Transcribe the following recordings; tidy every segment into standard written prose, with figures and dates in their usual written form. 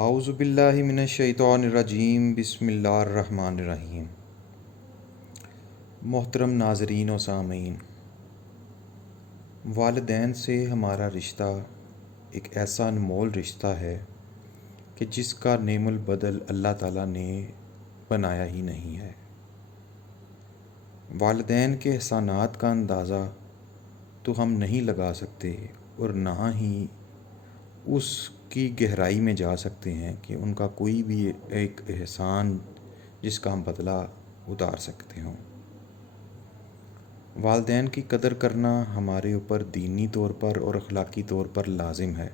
اعوذ باللہ من الشیطان الرجیم بسم اللہ الرحمن الرحیم۔ محترم ناظرین و سامعین، والدین سے ہمارا رشتہ ایک ایسا انمول رشتہ ہے کہ جس کا نعم البدل اللہ تعالیٰ نے بنایا ہی نہیں ہے۔ والدین کے احسانات کا اندازہ تو ہم نہیں لگا سکتے اور نہ ہی اس کی گہرائی میں جا سکتے ہیں کہ ان کا کوئی بھی ایک احسان جس کا ہم بدلہ اتار سکتے ہوں۔ والدین کی قدر کرنا ہمارے اوپر دینی طور پر اور اخلاقی طور پر لازم ہے۔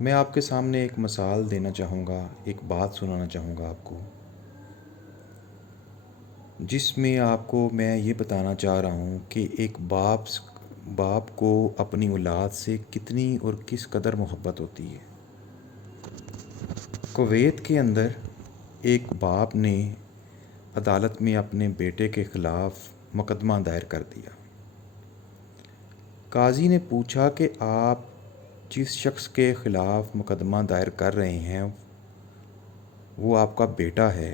میں آپ کے سامنے ایک مثال دینا چاہوں گا، ایک بات سنانا چاہوں گا آپ کو، جس میں آپ کو میں یہ بتانا چاہ رہا ہوں کہ ایک باپ کو اپنی اولاد سے کتنی اور کس قدر محبت ہوتی ہے۔ کویت کے اندر ایک باپ نے عدالت میں اپنے بیٹے کے خلاف مقدمہ دائر کر دیا۔ قاضی نے پوچھا کہ آپ جس شخص کے خلاف مقدمہ دائر کر رہے ہیں وہ آپ کا بیٹا ہے،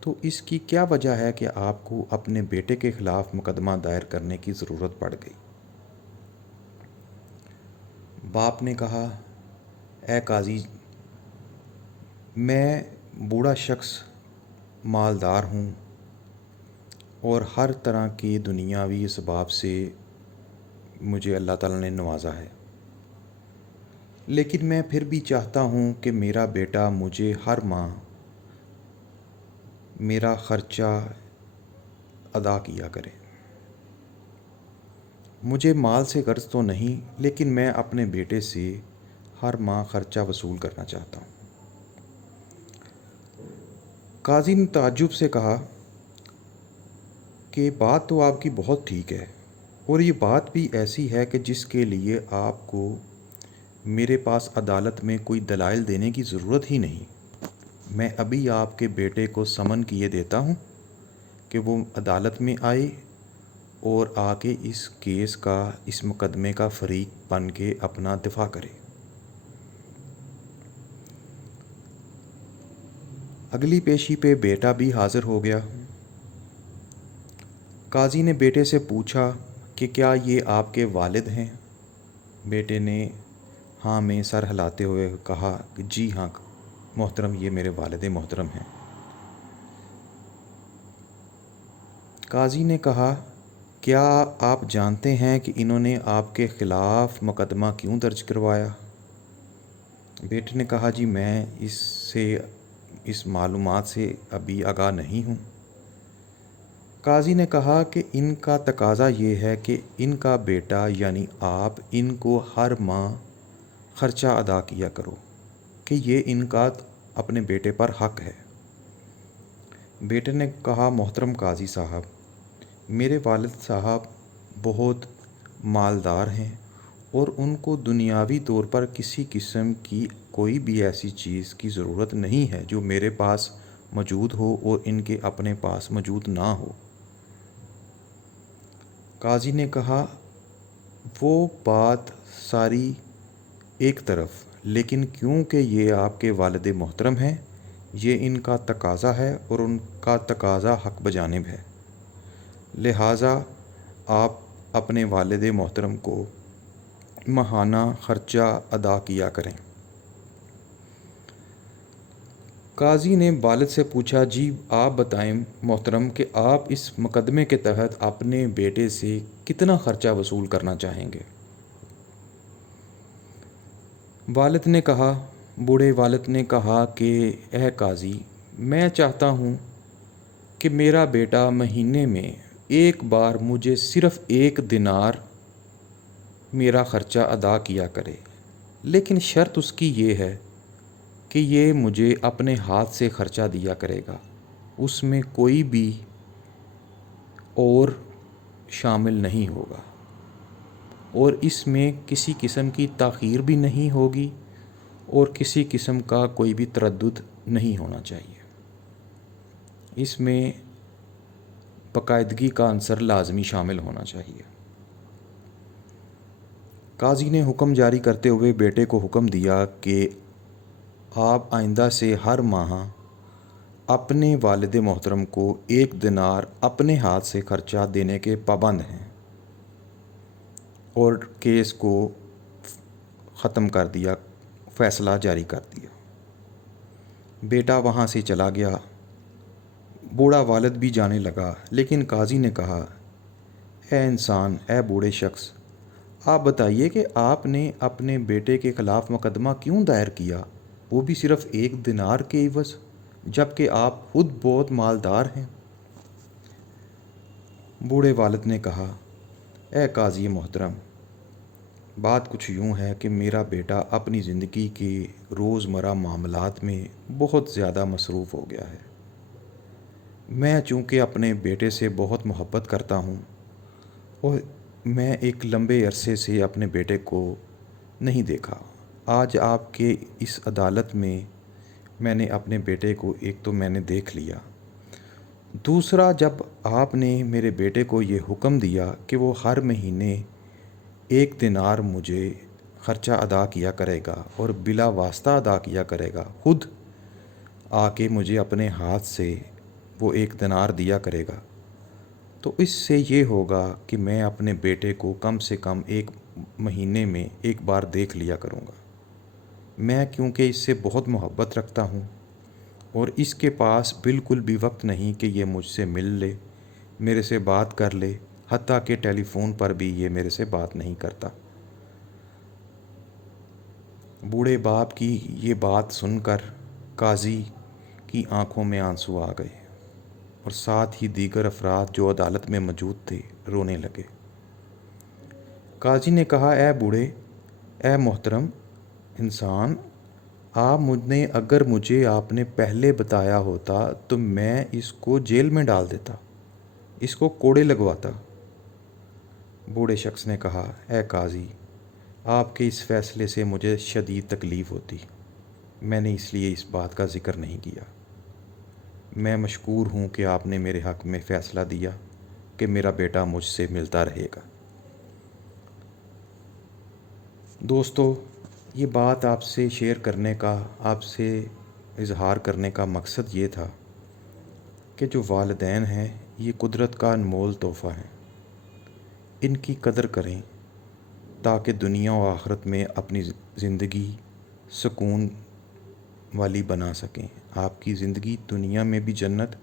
تو اس کی کیا وجہ ہے کہ آپ کو اپنے بیٹے کے خلاف مقدمہ دائر کرنے کی ضرورت پڑ گئی؟ باپ نے کہا، اے قاضی، میں بوڑھا شخص مالدار ہوں اور ہر طرح کی دنیاوی اسباب سے مجھے اللہ تعالیٰ نے نوازا ہے، لیکن میں پھر بھی چاہتا ہوں کہ میرا بیٹا مجھے ہر ماہ میرا خرچہ ادا کیا کرے۔ مجھے مال سے غرض تو نہیں، لیکن میں اپنے بیٹے سے ہر ماہ خرچہ وصول کرنا چاہتا ہوں۔ قاضی نے تعجب سے کہا کہ بات تو آپ کی بہت ٹھیک ہے، اور یہ بات بھی ایسی ہے کہ جس کے لیے آپ کو میرے پاس عدالت میں کوئی دلائل دینے کی ضرورت ہی نہیں۔ میں ابھی آپ کے بیٹے کو سمن کیے دیتا ہوں کہ وہ عدالت میں آئے اور آ کے اس کیس کا، اس مقدمے کا فریق بن کے اپنا دفاع کرے۔ اگلی پیشی پہ بیٹا بھی حاضر ہو گیا۔ قاضی نے بیٹے سے پوچھا کہ کیا یہ آپ کے والد ہیں؟ بیٹے نے ہاں میں سر ہلاتے ہوئے کہا کہ جی ہاں محترم، یہ میرے والد محترم ہیں۔ قاضی نے کہا، کیا آپ جانتے ہیں کہ انہوں نے آپ کے خلاف مقدمہ کیوں درج کروایا؟ بیٹے نے کہا، جی میں اس معلومات سے ابھی آگاہ نہیں ہوں۔ قاضی نے کہا کہ ان کا تقاضا یہ ہے کہ ان کا بیٹا یعنی آپ ان کو ہر ماہ خرچہ ادا کیا کرو، کہ یہ ان کا اپنے بیٹے پر حق ہے۔ بیٹے نے کہا، محترم قاضی صاحب، میرے والد صاحب بہت مالدار ہیں اور ان کو دنیاوی طور پر کسی قسم کی کوئی بھی ایسی چیز کی ضرورت نہیں ہے جو میرے پاس موجود ہو اور ان کے اپنے پاس موجود نہ ہو۔ قاضی نے کہا، وہ بات ساری ایک طرف، لیکن کیونکہ یہ آپ کے والد محترم ہیں، یہ ان کا تقاضا ہے اور ان کا تقاضا حق بجانب ہے، لہٰذا آپ اپنے والد محترم کو ماہانہ خرچہ ادا کیا کریں۔ قاضی نے والد سے پوچھا، جی آپ بتائیں محترم کہ آپ اس مقدمے کے تحت اپنے بیٹے سے کتنا خرچہ وصول کرنا چاہیں گے؟ بوڑھے والد نے کہا کہ اے قاضی، میں چاہتا ہوں کہ میرا بیٹا مہینے میں ایک بار مجھے صرف 1 دینار میرا خرچہ ادا کیا کرے، لیکن شرط اس کی یہ ہے کہ یہ مجھے اپنے ہاتھ سے خرچہ دیا کرے گا، اس میں کوئی بھی اور شامل نہیں ہوگا، اور اس میں کسی قسم کی تاخیر بھی نہیں ہوگی اور کسی قسم کا کوئی بھی تردد نہیں ہونا چاہیے۔ اس میں باقاعدگی کا عنصر لازمی شامل ہونا چاہیے۔ قاضی نے حکم جاری کرتے ہوئے بیٹے کو حکم دیا کہ آپ آئندہ سے ہر ماہ اپنے والد محترم کو 1 دینار اپنے ہاتھ سے خرچہ دینے کے پابند ہیں، اور کیس کو ختم کر دیا، فیصلہ جاری کر دیا۔ بیٹا وہاں سے چلا گیا۔ بوڑھا والد بھی جانے لگا، لیکن قاضی نے کہا، اے انسان، اے بوڑھے شخص، آپ بتائیے کہ آپ نے اپنے بیٹے کے خلاف مقدمہ کیوں دائر کیا، وہ بھی صرف 1 دینار کے عوض، جب کہ آپ خود بہت مالدار ہیں؟ بوڑھے والد نے کہا، اے قاضی محترم، بات کچھ یوں ہے کہ میرا بیٹا اپنی زندگی کے روزمرہ معاملات میں بہت زیادہ مصروف ہو گیا ہے۔ میں چونکہ اپنے بیٹے سے بہت محبت کرتا ہوں، اور میں ایک لمبے عرصے سے اپنے بیٹے کو نہیں دیکھا۔ آج آپ کے اس عدالت میں نے اپنے بیٹے کو ایک تو میں نے دیکھ لیا، دوسرا جب آپ نے میرے بیٹے کو یہ حکم دیا کہ وہ ہر مہینے 1 دینار مجھے خرچہ ادا کیا کرے گا اور بلا واسطہ ادا کیا کرے گا، خود آ کے مجھے اپنے ہاتھ سے وہ 1 دینار دیا کرے گا، تو اس سے یہ ہوگا کہ میں اپنے بیٹے کو کم سے کم 1 مہینے میں 1 بار دیکھ لیا کروں گا۔ میں کیونکہ اس سے بہت محبت رکھتا ہوں، اور اس کے پاس بالکل بھی وقت نہیں کہ یہ مجھ سے مل لے، میرے سے بات کر لے، حتیٰ کہ ٹیلی فون پر بھی یہ میرے سے بات نہیں کرتا۔ بوڑھے باپ کی یہ بات سن کر قاضی کی آنکھوں میں آنسو آ گئے، اور ساتھ ہی دیگر افراد جو عدالت میں موجود تھے رونے لگے۔ قاضی نے کہا، اے بوڑھے، اے محترم انسان، اگر مجھے آپ نے پہلے بتایا ہوتا تو میں اس کو جیل میں ڈال دیتا، اس کو کوڑے لگواتا۔ بوڑھے شخص نے کہا، اے قاضی، آپ کے اس فیصلے سے مجھے شدید تکلیف ہوتی، میں نے اس لیے اس بات کا ذکر نہیں کیا۔ میں مشکور ہوں کہ آپ نے میرے حق میں فیصلہ دیا کہ میرا بیٹا مجھ سے ملتا رہے گا۔ دوستو، یہ بات آپ سے شیئر کرنے کا، آپ سے اظہار کرنے کا مقصد یہ تھا کہ جو والدین ہیں یہ قدرت کا انمول تحفہ ہیں، ان کی قدر کریں تاکہ دنیا و آخرت میں اپنی زندگی سکون والی بنا سکیں۔ آپ کی زندگی دنیا میں بھی جنت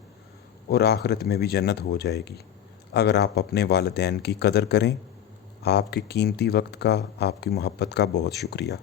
اور آخرت میں بھی جنت ہو جائے گی اگر آپ اپنے والدین کی قدر کریں۔ آپ کے قیمتی وقت کا، آپ کی محبت کا بہت شکریہ۔